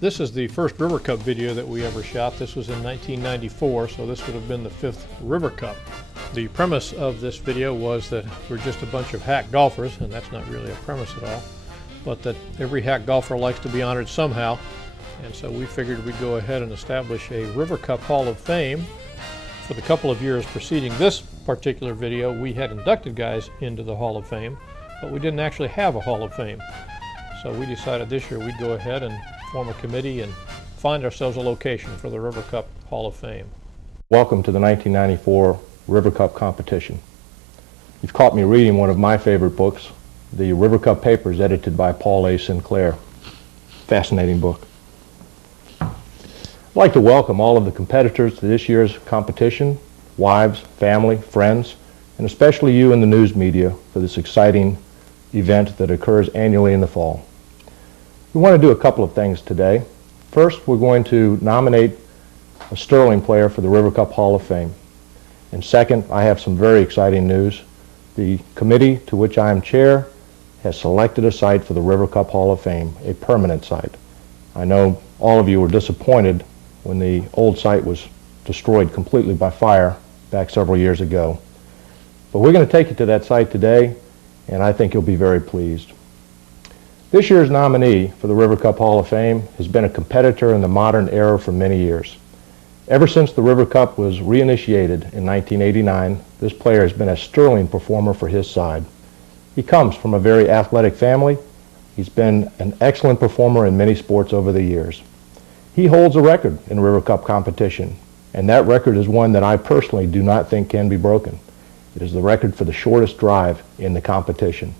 This is the first River Cup video that we ever shot. This was in 1994, so this would have been the 5th River Cup. The premise of this video was that we're just a bunch of hack golfers, and that's not really a premise at all, but that every hack golfer likes to be honored somehow, and so we figured we'd go ahead and establish a River Cup Hall of Fame. For the couple of years preceding this particular video, we had inducted guys into the Hall of Fame, but we didn't actually have a Hall of Fame. So we decided this year we'd go ahead and form a committee and find ourselves a location for the River Cup Hall of Fame. Welcome to the 1994 River Cup competition. You've caught me reading one of my favorite books, the River Cup Papers, edited by Paul A. Sinclair. Fascinating book. I'd like to welcome all of the competitors to this year's competition, wives, family, friends, and especially you in the news media for this exciting event that occurs annually in the fall. We want to do a couple of things today. First, we're going to nominate a Sterling player for the River Cup Hall of Fame. And second, I have some very exciting news. The committee to which I am chair has selected a site for the River Cup Hall of Fame, a permanent site. I know all of you were disappointed when the old site was destroyed completely by fire back several years ago. But we're going to take you to that site today, and I think you'll be very pleased. This year's nominee for the River Cup Hall of Fame has been a competitor in the modern era for many years. Ever since the River Cup was reinitiated in 1989, this player has been a sterling performer for his side. He comes from a very athletic family. He's been an excellent performer in many sports over the years. He holds a record in River Cup competition, and that record is one that I personally do not think can be broken. It is the record for the shortest drive in the competition.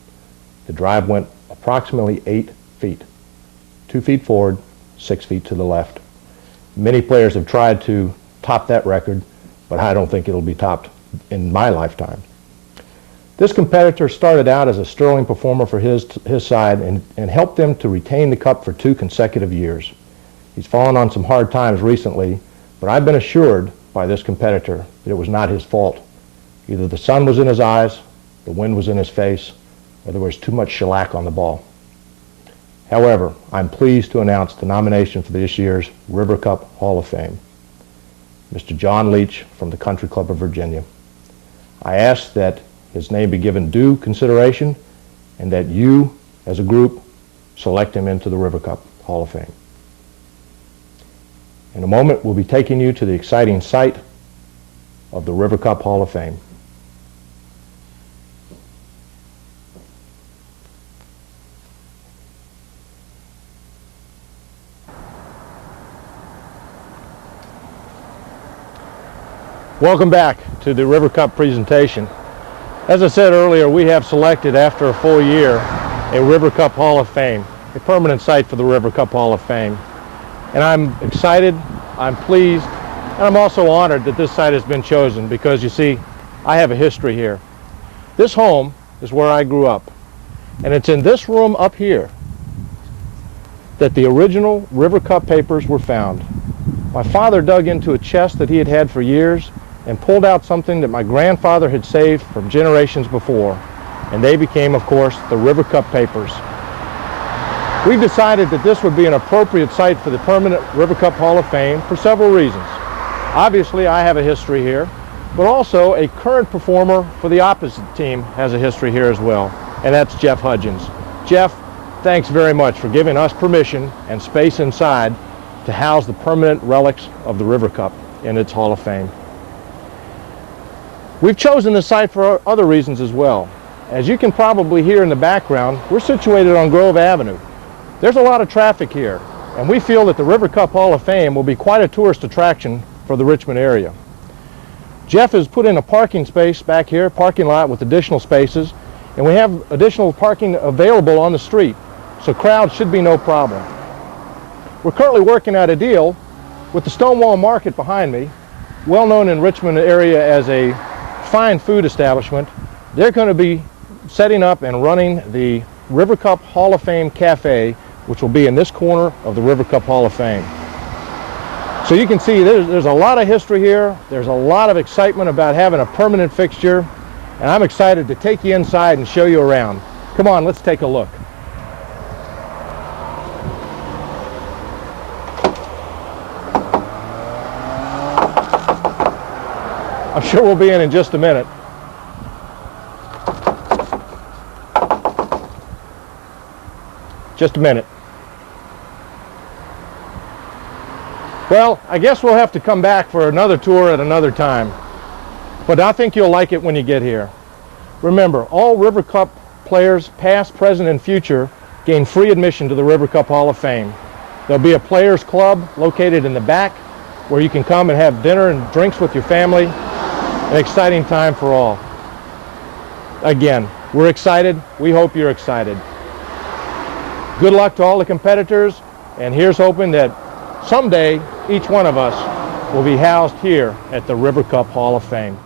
The drive went approximately 8 feet, 2 feet forward, 6 feet to the left. Many players have tried to top that record, but I don't think it'll be topped in my lifetime. This competitor started out as a sterling performer for his side and helped them to retain the cup for 2 consecutive years. He's fallen on some hard times recently, but I've been assured by this competitor that it was not his fault. Either the sun was in his eyes, the wind was in his face, or there was too much shellac on the ball. However, I'm pleased to announce the nomination for this year's River Cup Hall of Fame, Mr. John Leach from the Country Club of Virginia. I ask that his name be given due consideration and that you, as a group, select him into the River Cup Hall of Fame. In a moment, we'll be taking you to the exciting site of the River Cup Hall of Fame. Welcome back to the River Cup presentation. As I said earlier, we have selected, after a full year, a River Cup Hall of Fame, a permanent site for the River Cup Hall of Fame. And I'm excited, I'm pleased, and I'm also honored that this site has been chosen because, you see, I have a history here. This home is where I grew up, and it's in this room up here that the original River Cup papers were found. My father dug into a chest that he had had for years and pulled out something that my grandfather had saved from generations before, and they became, of course, the River Cup papers. We decided that this would be an appropriate site for the permanent River Cup Hall of Fame for several reasons. Obviously, I have a history here, but also a current performer for the opposite team has a history here as well, and that's Jeff Hudgens. Jeff, thanks very much for giving us permission and space inside to house the permanent relics of the River Cup in its Hall of Fame. We've chosen this site for other reasons as well. As you can probably hear in the background, we're situated on Grove Avenue. There's a lot of traffic here, and we feel that the River Cup Hall of Fame will be quite a tourist attraction for the Richmond area. Jeff has put in a parking space back here, parking lot with additional spaces, and we have additional parking available on the street, so crowds should be no problem. We're currently working out a deal with the Stonewall Market behind me, well known in Richmond area as a fine food establishment. They're going to be setting up and running the River Cup Hall of Fame Cafe, which will be in this corner of the River Cup Hall of Fame. So you can see there's a lot of history here. There's a lot of excitement about having a permanent fixture, and I'm excited to take you inside and show you around. Come on, let's take a look. I'm sure we'll be in just a minute. Just a minute. Well, I guess we'll have to come back for another tour at another time. But I think you'll like it when you get here. Remember, all River Cup players, past, present, and future, gain free admission to the River Cup Hall of Fame. There'll be a players club located in the back where you can come and have dinner and drinks with your family. An exciting time for all. Again, we're excited. We hope you're excited. Good luck to all the competitors, and here's hoping that someday each one of us will be housed here at the River Cup Hall of Fame.